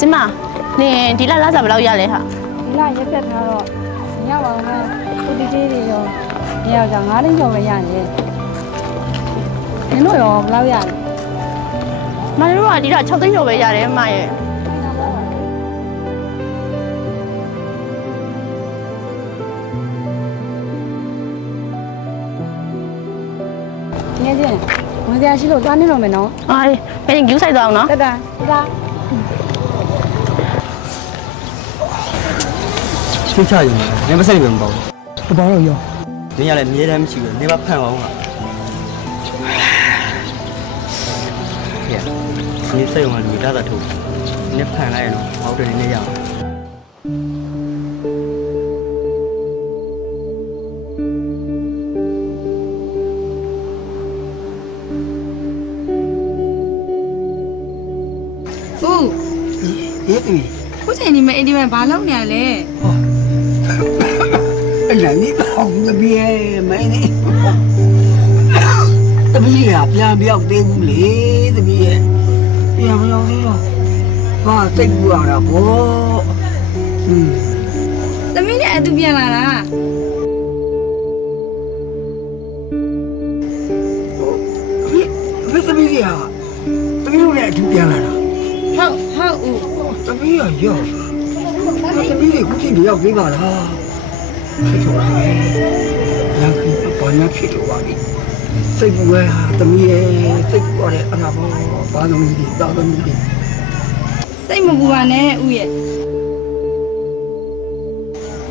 စင်မနင်ဒီလာစားဘယ်လောက်ရလဲဟာ ဒီလရက်ပြတ်ထားတော့ညပါအောင်မယ်ကိုတီကြီးတွေရောညောက်ကြ9သိန်းကျော်ပဲရတယ်နင်တို့ရောဘယ်လောက်ရလဲ မတို့ကဒီတော့6သိန်းကျော်ပဲရတယ်မရဲ့ ငယ်ချင်းဝင်စရာရှိလို့သွားနေတော့မယ်နော် ဟာဘယ်ရင်ယူဆိုင်သွားအောင်နော် တက်တာတက် ချိတ်ချရင်နင်မဆိုင်ပဲမပေါ့ တပေါတော့ရော နင်ရလည်းအမြဲတမ်းမရှိဘူးနင်မဖန်အောင်ဟာဟဲ့နင်စိတ်ဝင်လူတာထုတ်နင်ဖန်လိုက်တော့ဟောက်တယ်နင်ရအောင် ဦး ရေးပြီ ခုချိန်ဒီမဲ့အိမ်ဒီမဲ့ဘာလုပ်နေရလဲ အဲ့ဒါนี่တော့မပြေမင်းนี่တပည့်ရပြန်ပြောက်သေးဘူးလေတပည့်ရပြန်ပြောက်သေးတော့ဘာစိတ်ပူရတာဗော သမီးနဲ့အတူပြန်လာတာ ဘယ်တပည့်ရတပည့်တို့လည်းအထူးပြန်လာတာ ဟုတ်ဦး တပည့်ရရောတပည့်တွေခုချိန်ရောက်သေးပါလားဖြစ်တော့တယ်နောက်ပြီးပေါ်ရဖြစ်တော့ပါပြီစိတ်ပူရတပည့်ရစိတ်ပူရတဲ့အနာဘောဘာလို့ဒီတောင်းလို့ဒီ စိတ်မပူပါနဲ့ဦးရဲ့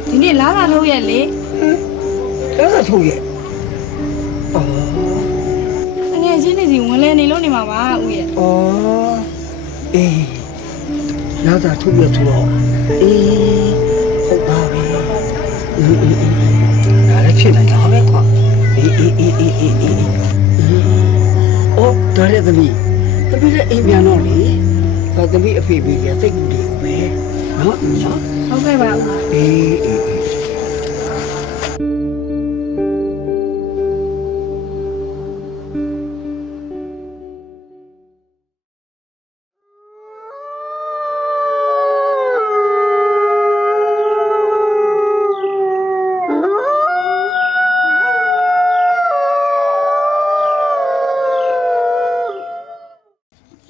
ဒီနေ့လာတာထုတ်ရဲ့လေ အဲ့ဒါထုတ်ရဲ့အော် ငယ်ချင်းတွေစီဝင်လဲနေလို့နေမှာပါဦးရဲ့ အော်အေးနောက်သာထုတ်ရဆိုတော့အေးဟုတ်ပါပြီဒါလည်းဖြစ်နိုင်တာပဲကွာအေးအော်ဒါလည်းသမီးလည်းအိမ်ပြန်တော့လေဒါသမီးအဖေကြီးကစိတ်ကူတယ်ပဲနော် ဟုတ်ကဲ့ပါဦး အေး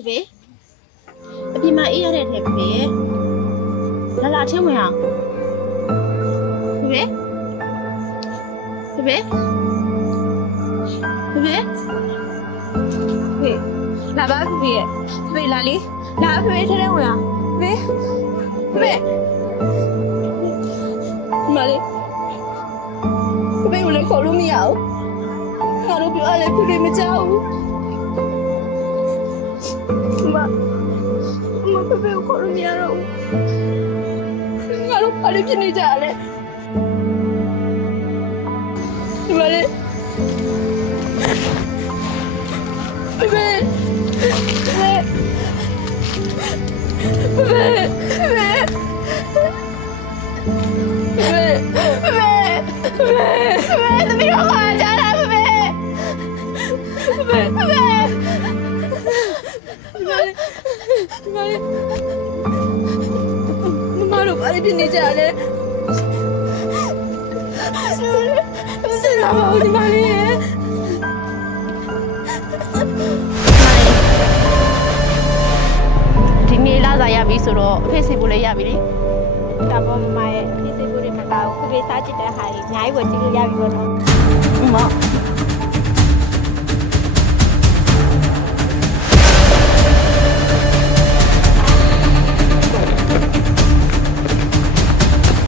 ဖေအပြင်မှာအေးရတဲ့ထဲဖေလာချင်းဝင်အောင်ဖေဖေလာပါဖေဖေလာလေလာဖေထဲဝင်အောင်ဖေမလေးဖေကိုလည်းခေါ်လို့မရဘူးငါတို့ပြောရလဲဖေမကြောက်ဘူးမဖေဖေကိုခေါ်လို့မရတော့ဘူးငါတို့ဘာလို့ဖြစ်နေကြလဲဒီမလေးဖေဖေသမီးတို့ကကြားတာဖေမတို့ဘာလို့ဖြစ်နေကြလဲဆရာမဦးဒီမလေးရဲ့ဒီနေ့လာစားရပြီဆိုတော့အဖေစီဖို့လည်းရပြီလေ ကမ္ဘာမမရဲ့ဖြစ်စေဖို့တွေမကောက်ခုပေးစားချစ်တဲ့ဟာကြီးအများကြီးကိုကြည့်လို့ရပြီပေါ့နော် မ